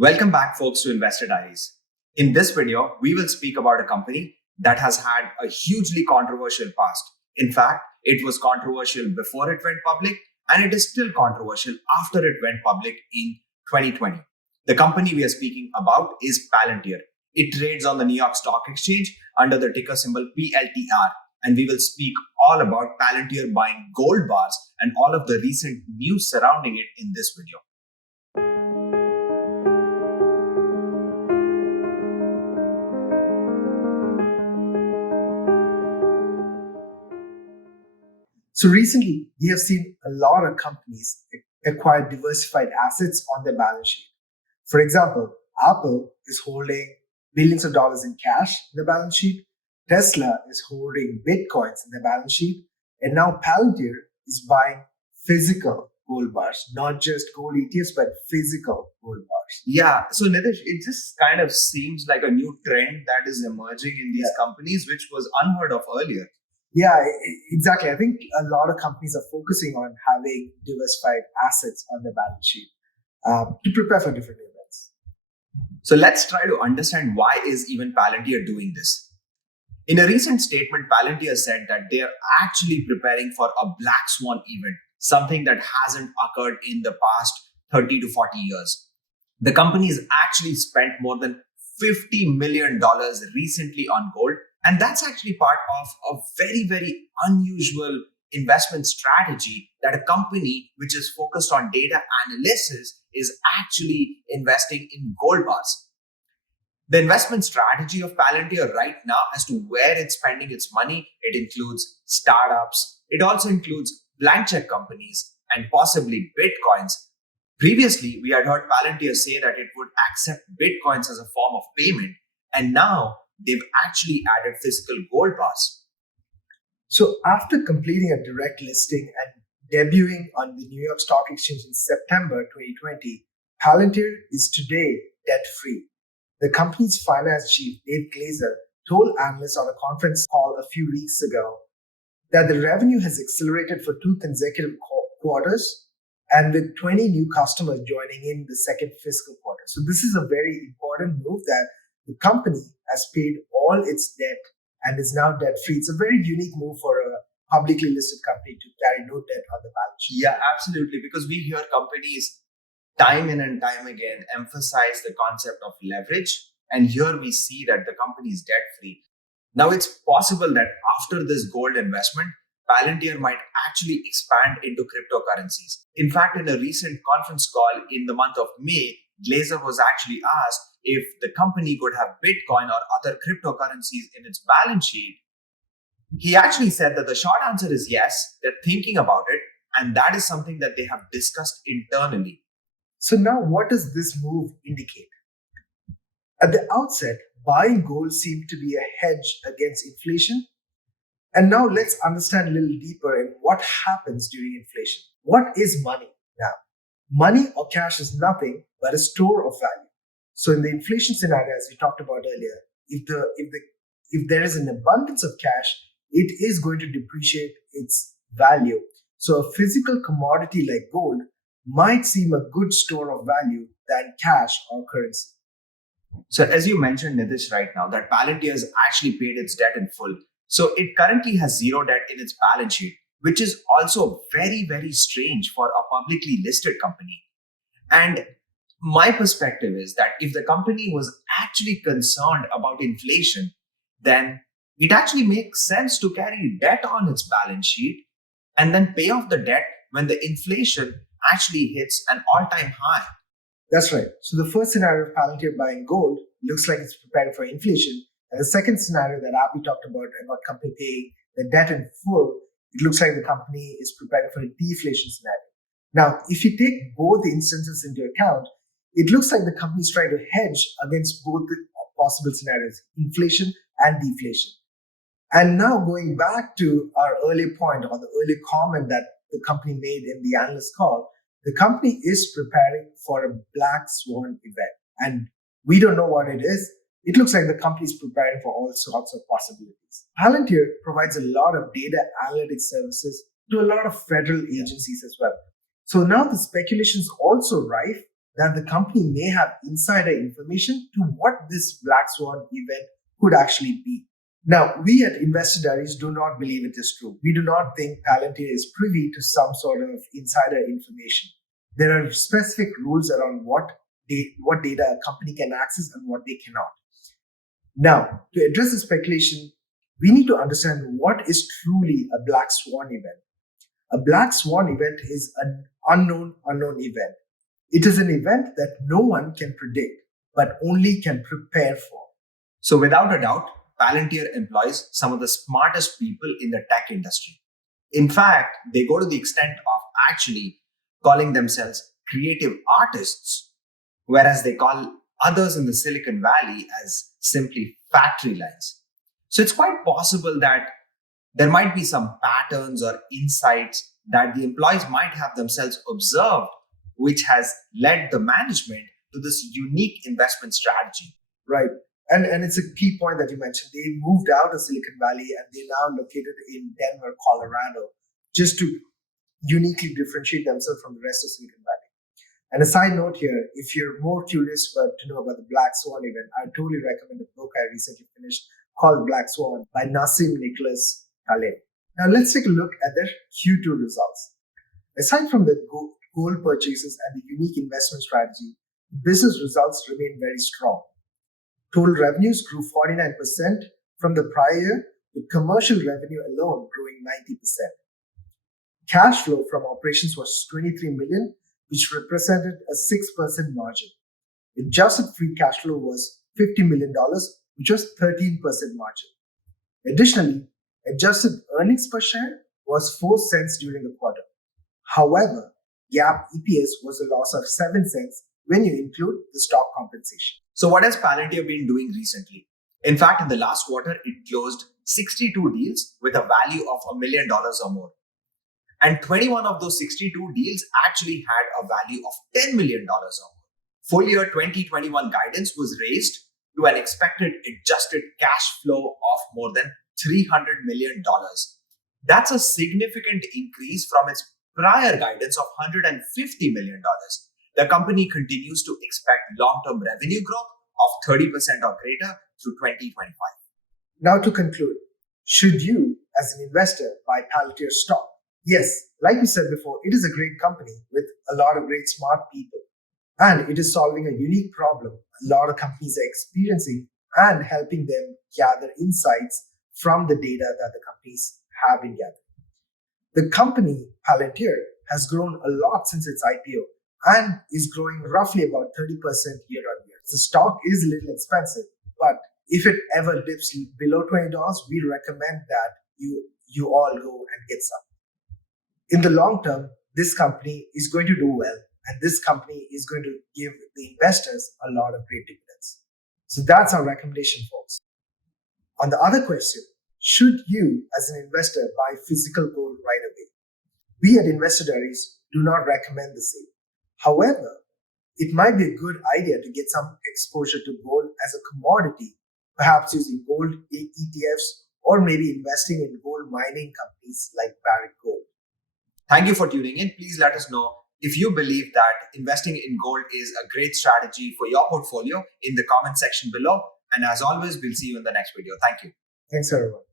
Welcome back, folks, to Investor Diaries. In this video, we will speak about a company that has had a hugely controversial past. In fact, it was controversial before it went public, and it is still controversial after it went public in 2020. The company we are speaking about is Palantir. It trades on the New York Stock Exchange under the ticker symbol PLTR, and we will speak all about Palantir buying gold bars and all of the recent news surrounding it in this video. So recently, we have seen a lot of companies acquire diversified assets on their balance sheet. For example, Apple is holding billions of dollars in cash in the balance sheet. Tesla is holding bitcoins in the balance sheet. And now Palantir is buying physical gold bars, not just gold ETFs, but physical gold bars. Yeah, so Nitish, it just kind of seems like a new trend that is emerging in these companies, which was unheard of earlier. Yeah, exactly. I think a lot of companies are focusing on having diversified assets on their balance sheet to prepare for different events. So let's try to understand why is even Palantir doing this. In a recent statement, Palantir said that they are actually preparing for a black swan event, something that hasn't occurred in the past 30 to 40 years. The company has actually spent more than $50 million recently on gold. And that's actually part of a very, very unusual investment strategy that a company which is focused on data analysis is actually investing in gold bars. The investment strategy of Palantir right now as to where it's spending its money, it includes startups. It also includes blank check companies and possibly bitcoins. Previously, we had heard Palantir say that it would accept bitcoins as a form of payment. And now they've actually added physical gold bars. So after completing a direct listing and debuting on the New York Stock Exchange in September 2020, Palantir is today debt-free. The company's finance chief, Dave Glazer, told analysts on a conference call a few weeks ago that the revenue has accelerated for 2 consecutive quarters and with 20 new customers joining in the second fiscal quarter. So this is a very important move that the company has paid all its debt and is now debt-free. It's a very unique move for a publicly listed company to carry no debt on the balance sheet. Yeah, absolutely. Because we hear companies time in and time again emphasize the concept of leverage. And here we see that the company is debt-free. Now, it's possible that after this gold investment, Palantir might actually expand into cryptocurrencies. In fact, in a recent conference call in the month of May, Glazer was actually asked if the company could have Bitcoin or other cryptocurrencies in its balance sheet. He actually said that the short answer is yes, they're thinking about it, and that is something that they have discussed internally. So now what does this move indicate? At the outset, buying gold seemed to be a hedge against inflation. And now let's understand a little deeper in what happens during inflation. What is money now? Money or cash is nothing but a store of value. So in the inflation scenario, as we talked about earlier, if there is an abundance of cash, it is going to depreciate its value. So a physical commodity like gold might seem a good store of value than cash or currency. So as you mentioned, Nitish, right now, that Palantir has actually paid its debt in full. So it currently has zero debt in its balance sheet, which is also very, very strange for a publicly listed company. And my perspective is that if the company was actually concerned about inflation, then it actually makes sense to carry debt on its balance sheet and then pay off the debt when the inflation actually hits an all-time high. That's right. So the first scenario of Palantir buying gold looks like it's preparing for inflation. And the second scenario that Abhi talked about company paying the debt in full, it looks like the company is preparing for a deflation scenario. Now, if you take both instances into account, it looks like the company is trying to hedge against both the possible scenarios, inflation and deflation. And now going back to our earlier point or the earlier comment that the company made in the analyst call, the company is preparing for a black swan event. And we don't know what it is. It looks like the company is preparing for all sorts of possibilities. Palantir provides a lot of data analytics services to a lot of federal agencies as well. So now the speculation is also rife that the company may have insider information to what this black swan event could actually be. Now, we at Investor Diaries do not believe it is true. We do not think Palantir is privy to some sort of insider information. There are specific rules around what data a company can access and what they cannot. Now, to address the speculation, we need to understand what is truly a black swan event. A black swan event is an unknown event. It is an event that no one can predict, but only can prepare for. So without a doubt, Palantir employs some of the smartest people in the tech industry. In fact, they go to the extent of actually calling themselves creative artists, whereas they call others in the Silicon Valley as simply factory lines. So it's quite possible that there might be some patterns or insights that the employees might have themselves observed, which has led the management to this unique investment strategy. Right. And it's a key point that you mentioned. They moved out of Silicon Valley and they're now located in Denver, Colorado, just to uniquely differentiate themselves from the rest of Silicon Valley. And a side note here, if you're more curious to know about the Black Swan event, I totally recommend a book I recently finished called Black Swan by Nassim Nicholas Taleb. Now let's take a look at their Q2 results. Aside from the gold purchases and the unique investment strategy, business results remain very strong. Total revenues grew 49% from the prior year, with commercial revenue alone growing 90%. Cash flow from operations was $23 million, which represented a 6% margin. Adjusted free cash flow was $50 million, which was 13% margin. Additionally, adjusted earnings per share was 4 cents during the quarter. However, GAAP EPS was a loss of 7 cents when you include the stock compensation. So what has Palantir been doing recently? In fact, in the last quarter, it closed 62 deals with a value of $1 million or more. And 21 of those 62 deals actually had a value of $10 million or more. Full year 2021 guidance was raised to an expected adjusted cash flow of more than $300 million. That's a significant increase from its prior guidance of $150 million. The company continues to expect long-term revenue growth of 30% or greater through 2025. Now to conclude, should you, as an investor, buy Palantir stock? Yes, like we said before, it is a great company with a lot of great smart people. And it is solving a unique problem a lot of companies are experiencing and helping them gather insights from the data that the companies have been gathering. The company, Palantir, has grown a lot since its IPO and is growing roughly about 30% year on year. The stock is a little expensive, but if it ever dips below $20, we recommend that you all go and get some. In the long term, this company is going to do well, and this company is going to give the investors a lot of great dividends. So that's our recommendation, folks. On the other question, should you as an investor buy physical gold right away? We at Investor Diaries do not recommend the same. However, it might be a good idea to get some exposure to gold as a commodity, perhaps using gold ETFs or maybe investing in gold mining companies like Barrick Gold. Thank you for tuning in. Please let us know if you believe that investing in gold is a great strategy for your portfolio in the comment section below. And as always, we'll see you in the next video. Thank you. Thanks, everyone.